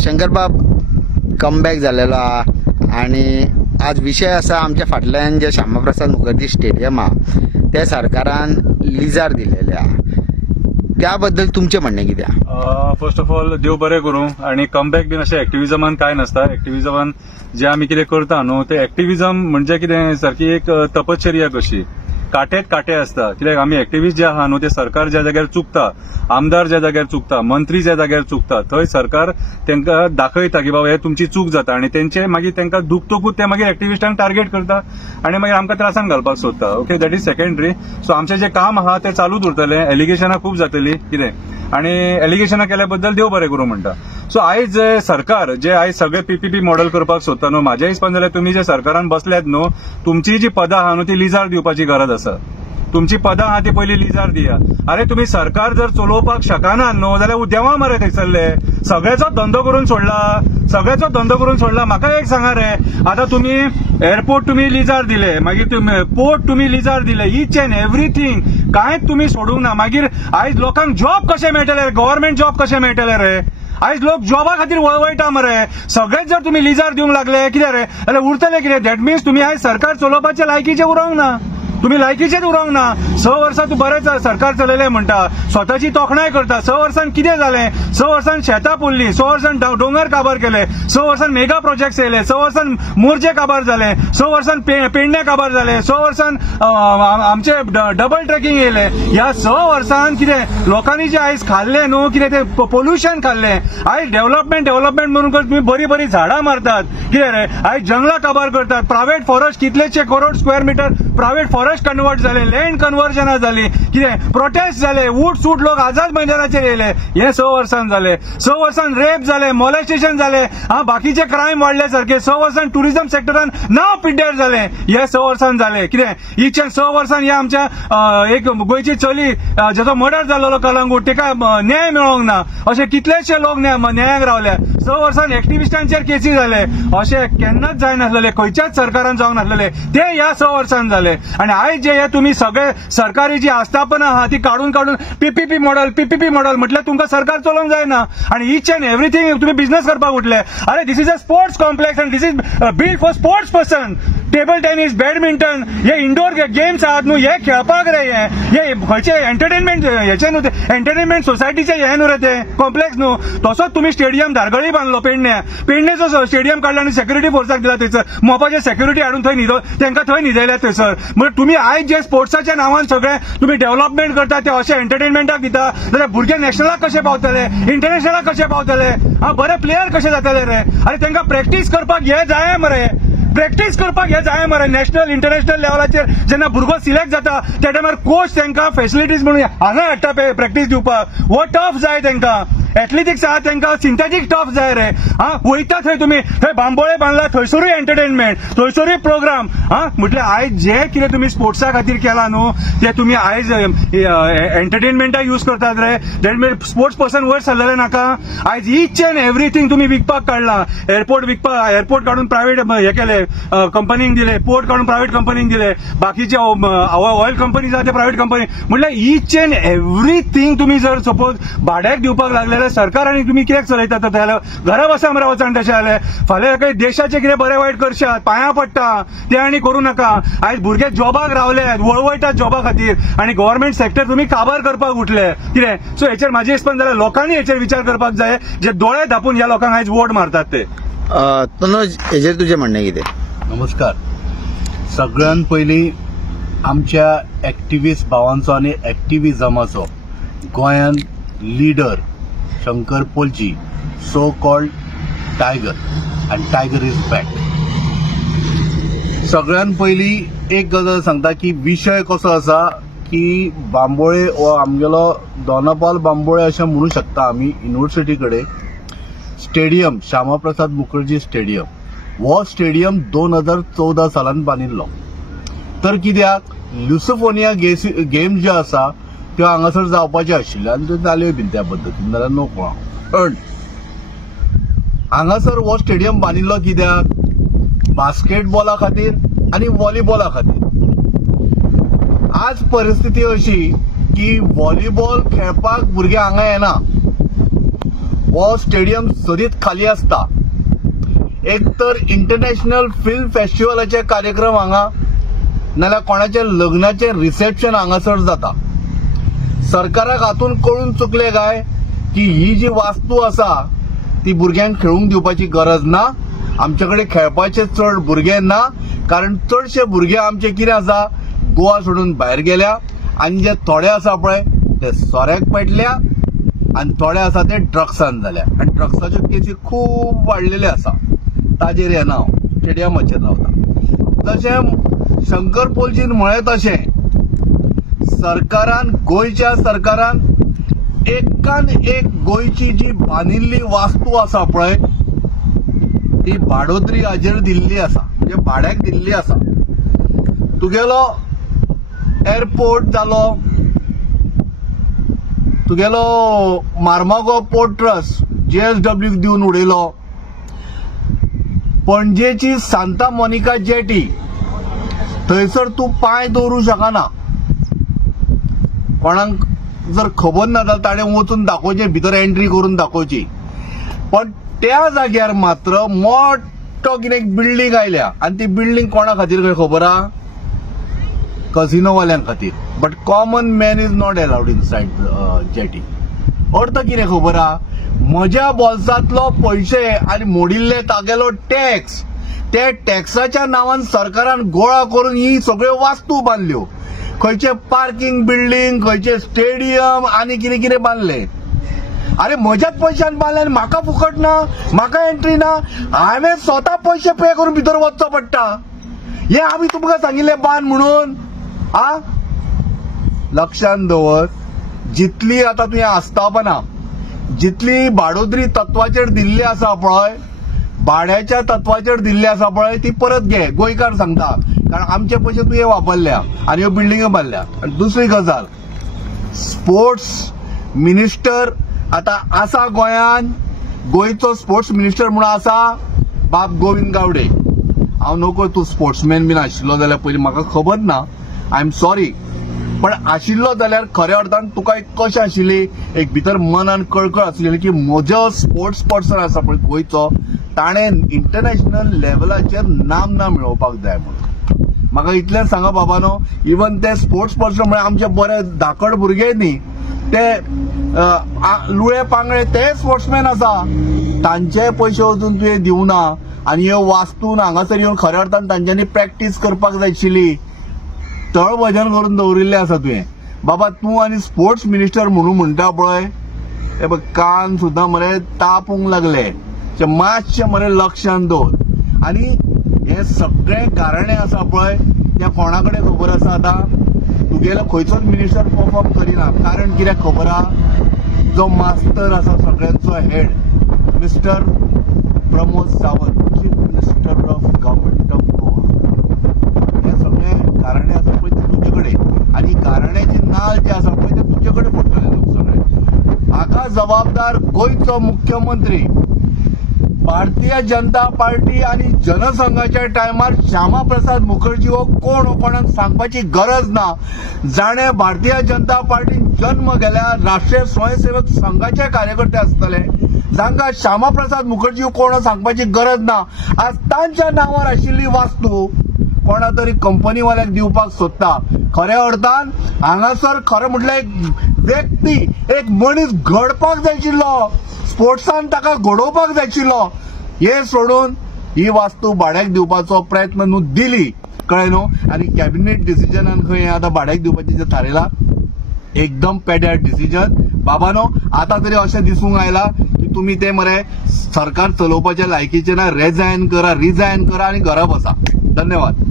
शंकरबाब comeback जालेलो आहा आणि आज विषय असा आमच्या फाटल्यान जे श्यामाप्रसाद मुखर्जी स्टेडियम आहा त्या सरकारान लिजार दिलेले आहा त्याबद्दल तुमचे म्हणणे कितें आहा? फर्स्ट ऑफ ऑल देव बरें करूं. आणि कमबॅक बीन अशें एक्टिव्हिजमान काय नसता. एक्टिव्हिजमान जे आमी कितें करता न्हू ते एक्टिव्हिजम म्हणजे कितें सारकी एक तपश्चर्या कशी काटेत काटे असता. कित्याक आमी एक्टिव्हिस्ट जे आहा न्हू ते सरकार ज्या जाग्यार चुकता, आमदार ज्या जाग्यार चुकता, मंत्री ज्या जाग्यार चुकता थंय सरकार तांकां दाखयता की बाबा हे तुमची चूक जाता आणि तेंचे मागीर तांकां दुखतकूच ते मागीर एक्टिव्हिस्टांक टार्गेट करता आणि मागीर आमकां त्रासान घालपाक सोदता. Okay, that is secondary. So आमचें जें काम आहा तें चालूच उरतलें. एलिगेशनां खूब जातलीं कितें आणि एलिगेशनां केल्या बद्दल देव बरें करूं म्हणटा. सो आयज सरकार जे आयज सगळे पीपीपी मॉडेल करपाक सोदता न्हू म्हाज्या हिसपान जाल्यार तुमी जे सरकारान बसल्यात न्हू तुमची जी पदां आहा न्हू ती लिजार दिवपाची गरज आसा. तुमची पदां आहा ती पयली लिजार दिया. अरे तुम्ही सरकार जर चलोवपाक शकना न्हू जाल्यार देवा मरे थंयसरले सगळ्याचो धंदो करून सोडला. म्हाका एक सांगा रे, आता तुम्ही एअरपोर्ट तुम्ही लिजार दिले, मागीर पोर्ट तुम्ही लिजार दिले, ईच अँड एव्हरीथिंग कांयच तुम्ही सोडूंक ना. मागीर आयज लोकांक जॉब कशे मेळटले रे, गव्हर्नमेंट जॉब कशे मेळटले रे? आयज लोक जॉबा खातीर वळवयता मरे. सगळेच जर तुम्ही लिजार दिवंक लागले कितें रे जाल्यार उरतले कितें? दॅट मिन्स तुम्ही आयज सरकार चलोवपाचे लायकीचे उरोंक ना. तुम्ही लायकीचेच उरोंक ना. 6 वर्सां तूं बरेंच सरकार चलयलें म्हणटा, स्वताची तोखणाय करता. 6 वर्सांत कितें जालें? 6 वर्सांत शेतां पुरलीं, 6 वर्सांत दोंगर काबार केले, 6 वर्सांत मेगा प्रोजेक्ट्स येयले, 6 वर्सांत मोर्चे काबार झाले, 6 वर्सांत पेडणे काबार झाले, 6 वर्सांत आमचे डबल ट्रॅकिंग येयले. ह्या 6 वर्सांत कितें लोकांनी जे आयज खाल्लें न्हू कितें ते पोल्युशन खाल्लें. आयज डेव्हलपमेंट म्हणून तुम्ही बरी बरी झाडां मारतात कितें रे? आयज जंगलां काबार करतात. प्रायव्हेट फॉरेस्ट कितलेशे crore square metre private forest convert झाले, लँड कन्वर्जनां जाली, कितें प्रोटेस्ट जाले, सूट लोक आझाद मैदानाचेर येयले. हे 6 वर्सांत जाले. 6 वर्सांत रेप जाले, मोलेस्टेशन जाले, बाकीचे क्रायम वाडले सारखे. 6 वर्सांत टुरिझम सेक्टरान नांव पिड्ड्यार जाले. हे 6 वर्सांत जाले. कितें ईच 6 वर्सांत ह्या आमच्या एक गोंयची चली जाचो मर्डर जाल्लो कलंगूट ताका न्याय मेळोंक ना. अशे कितलेशे लोक न्यायाक रावले. 6 वर्सांत एक्टिव्हिस्टांचेर केसी जाले. अशें केन्नाच जायनासलें, खंयच्याच सरकारान जावंक नासलेले. ते ह्या 6 वर्सांत जाले. आणि आयज जे हे तुम्ही सगळे सरकारी जी आस्थापना आहा ती काढून पीपीपी मॉडेल म्हटल्यार तुमकां सरकार चलोवंक जायना. आणि ईच अँड एव्हरीथिंग तुम्ही बिझनेस करपाक उठले. अरे this is a sports complex and this is build for sports person. Table tennis, badminton हे इंडोर गेम्स आहात न्हू हे खेळपाक रे. हे खंयचे एंटरटेनमेंट हेचे न्हू ते एंटरटेनमेंट सोसायटीचे हे न्हू रे ते कॉम्प्लेक्स न्हू. तसोच तुम्ही स्टेडियम धारगळी बांदलो पेडणेचो स्टेडियम काडला आणि सेक्युरिटी फोर्साक दिला थंयसर. मोपाचे सेक्युरिटी हाडून तांकां थंय न्हिदयल्या थंयसर. म्हणजे तुम्ही आयज जे स्पोर्ट्साच्या नांवान सगळे तुम्ही डेव्हलपमेंट करता ते अशे एंटरटेनमेंटाक दिता जाल्यार भुरगे नॅशनलाक कशे पावतले, इंटरनॅशनलाक कशे पावतले, बरे प्लेयर कशे जातले रे? अरे तांकां प्रॅक्टीस करपाक हे जाय मरे. नॅशनल इंटरनॅशनल लेवलाचेर जेन्ना भुरगो सिलेक्ट जाता त्या टायमार कोच तांकां फेसिलिटीज म्हणून हांगा हाडटा प्रॅक्टीस दिवपाक. वो टफ जाय तांकां. एथलेटिक्स आहा तांकां सिंथेटीक टफ जाय रे. वयता थंय तुम्ही थंय बांबोळे बांदला, थंयसरूय एंटरटेनमेंट, थंयसरूय प्रोग्राम. म्हटल्यार आयज जे कितें तुम्ही स्पोर्ट्सा खातीर केला न्हू ते तुम्ही आयज एंटरटेनमेंटाक यूज करतात रे. दॅट मीन्स स्पोर्ट्स पर्सन वयर सरलेले नाका. आयज ईच अँड एव्हरीथिंग तुम्ही विकपाक काडला. एअरपोर्ट काढून प्रायव्हेट हे केले, कंपनीक दिले, पोर्ट काढून प्रायव्हेट कंपनीक दिले, बाकीचे ऑयल कंपनीज आहा ते प्रायव्हेट कंपनी. म्हटल्यार ईच अँड एव्हरीथिंग तुम्ही जर सपोज भाड्याक दिवपाक लागले सरकार आणि तुम्ही कित्याक चलयतात जाल्यार घरा बसा मरे वचान तशें जालें. फाल्यां काही देशाचे कितें बरें वायट करशात पांयां पडटा ते आनी करूं नाका. आयज भुरगे जॉबाक रावल्यात, वळवयतात जॉबा खातीर आणि गव्हर्नमेंट सेक्टर तुम्ही काबार करपाक उठले कितें. सो हेचेर म्हाजे हिसपान जाल्यार लोकांनी हेचेर विचार करपाक जाय जे दोळे धापून ह्या लोकांक आयज वोट मारतात ते. तनोज हेचेर तुजें म्हणणें कितें? नमस्कार. सगळ्यात पयलीं आमच्या एक्टिव्हिस्ट भावांचो आनी एक्टिव्हिजमाचो गोंयान लीडर शंकर पोलची so called tiger and tiger is back. सगळ्यात पयली एक गजाल सांगता की विषय कसो आसा की बांबोळे हो आमगेलो दोनापावल बांबोळे अशें म्हणू शकता आमी युनिव्हर्सिटी कडेन स्टेडियम श्यामाप्रसाद मुखर्जी स्टेडियम हो स्टेडियम 2014 सालान बांदिल्लो. तर कित्याक ल्युसोफोनिया गेम ज्यो आसा त्यो हांगासर जावपाच्यो आशिल्ल्यो आनी त्यो जाल्यो बीन त्या पद्दतीन जाल्यार नो कोणा. पण हांगासर हो स्टेडियम बांदिल्लो कित्याक बास्केटबॉला खातीर आनी व्हॉलीबॉला खातीर. आज परिस्थिती अशी की व्हॉलीबॉल खेळपाक भुरगे हांगा येना. हो स्टेडियम सदीत खाली असता. एक तर इंटरनॅशनल फिल्म फेस्टिवलाचे कार्यक्रम हांगा नाल्यार कोणाचे लग्नाचे रिसेप्शन हांगासर जाता. सरकाराक हातून कळून चुकले काय की ही जी वास्तू आसा ती भुरग्यांक खेळूंक दिवपाची गरज ना. आमचे कडेन खेळपाचे चड भुरगे ना, कारण चडशे भुरगे आमचे कितें आसा गोवा सोडून भायर गेल्या आनी जे थोडे आसा पळय ते सोऱ्याक पेटल्या आनी थोडे आसा ते ड्रग्सान जाल्या आनी ड्रग्साच्यो केसी खूब वाडलेले आसा. ताजेर हे नांव स्टेडियमाचेर रावता. तशें शंकर पोलजीन म्हळें तशें सरकारान गोंयच्या सरकारान एकान एक गोंयची जी बांदिल्ली वास्तू आसा पळय ती भाडोत्री हाजेर दिल्ली आसा, म्हणजे भाड्याक दिल्ली आसा. तुगेलो एअरपोर्ट जालो, तुगेलो मार्मागो पोर्ट ट्रस्ट JSW दिवन उडयलो. पणजेची सांता मोनिका जेटी थंयसर तूं पांय दवरूं शकना. कोणाक जर खबर ना जाल्यार ताणें वचून दाखोवचें, भितर एंट्री करून दाखोवची. पण त्या जाग्यार मात्र मोठो कितें बिल्डींग आयल्या आनी ती बिल्डींग कोणा खातीर काय खबर आहा? कझिनोवाल्यांक खातीर. But common man is not allowed inside jetty. अर्थ कितें खबर आहा? म्हज्या बोल्सांतलो पयशे आनी मोडिल्ले तागेलो टॅक्स, त्या टॅक्साच्या नांवान सरकारान गोळा करून ही सगळ्यो वास्तू बांदल्यो. खंयचे पार्किंग बिल्डींग, खंयचे स्टेडियम आनी कितें कितें बांदले. अरे म्हज्याच पयशान बांदले आनी म्हाका फुकट ना, म्हाका एंट्री ना. हांवें स्वता पयशे पे करून भितर वचचो पडटा. हे आमी तुमकां सांगिल्लें बांद म्हणून? आ लक्षांत दवर, जितली आतां तुवें आस्थापना जितली भाडोत्री तत्वाचेर दिल्ली आसा पळय, भाड्याच्या तत्वाचेर दिल्ली आसा पळय ती परत घे. गोंयकार सांगता, कारण आमचे पयशे तुवें वापरल्या आनी ह्यो बिल्डिंग्यो बांदल्या. आनी दुसरी गजाल, स्पोर्ट्स मिनिस्टर आतां आसा गोंयान, गोंयचो स्पोर्ट्स मिनिस्टर म्हणून आसा बाब गोविंद गावडे. हांव नोको तूं स्पोर्ट्समॅन बीन आशिल्लो जाल्यार पयलीं म्हाका खबर ना, आय एम सॉरी. पण आशिल्लो जाल्यार खऱ्या अर्थान तुका एक कशें आशिल्ली, एक भितर मनान कळकळ आसलेली की म्हजो स्पोर्ट्स पर्सन आसा पळय गोंयचो ताणें इंटरनॅशनल लेवलाचेर नामना मेळोवपाक जाय म्हणून. म्हाका इतलें सांगा बाबानो, इवन ते स्पोर्ट्स पर्सन म्हळ्यार आमचे बरे धाकड भुरगे न्ही, ते लुळे पांगळे ते स्पोर्ट्समॅन आसा, तांचे पयशे वचून तुवें दिवना आनी ह्यो वास्तून हांगासर येवन खऱ्या अर्थान तांच्यांनी प्रॅक्टीस करपाक जाय आशिल्ली. तळभजन करून दवरिल्ले आसा तुवें. बाबा तूं आनी स्पोर्ट्स मिनिस्टर म्हणून म्हणटा पळय, हे पळय कान सुद्दां मरे तापूंक लागले. मातशें मरे लक्षांत दवर. आनी हे सगळे गाराणे आसा पळय ते कोणा कडेन खबर आसा? आतां तुगेलो खंयचोच मिनिस्टर परफॉर्म करिना. कारण कित्याक खबर आहा? जो मास्तर आसा सगळ्यांचो head mister Pramod Sawant, chief minister of government of Goa, हे सगळे गाराणे आसा पळय ते तुजे कडेन आनी गाराण्याचे नाल जे आसा पळय ते तुजे कडेन पडटले लोक सगळे. हाका जबाबदार गोंयचो मुख्यमंत्री. भारतीय जनता पार्टी आणि जनसंघाच्या टायमार श्यामा प्रसाद मुखर्जी हो कोण हो कोणाक सांगपाची गरज ना. जाणे भारतीय जनता पार्टीन जन्म गेल्या राष्ट्रीय स्वयंसेवक संघाचे कार्यकर्ते आसतले, जांकां श्यामा प्रसाद मुखर्जी कोण सांगपाची गरज ना. आज तांच्या नांवार आशिल्ली वास्तू कोणा तरी कंपनीवाल्याक दिवपाक सोदता. खऱ्या अर्थान हांगासर खरें म्हटल्यार एक व्यक्ती, एक मनीस घडपाक जाय आशिल्लो, स्पोर्ट्सान ताका घडोवपाक जाय आशिल्लो. हे सोडून ही वास्तू भाड्याक दिवपाचो प्रयत्न न्हू दिली, कळ्ळें न्हू. आनी कॅबिनेट डिसिजनान खंय आतां भाड्याक दिवपाचें जे थारायला एकदम पेड्यार डिसिजन. बाबानो आतां तरी अशें दिसूंक आयला की तुमी ते मरे सरकार चलोवपाच्या लायकीचे ना. रिजायन करा आनी घरा बसा. धन्यवाद.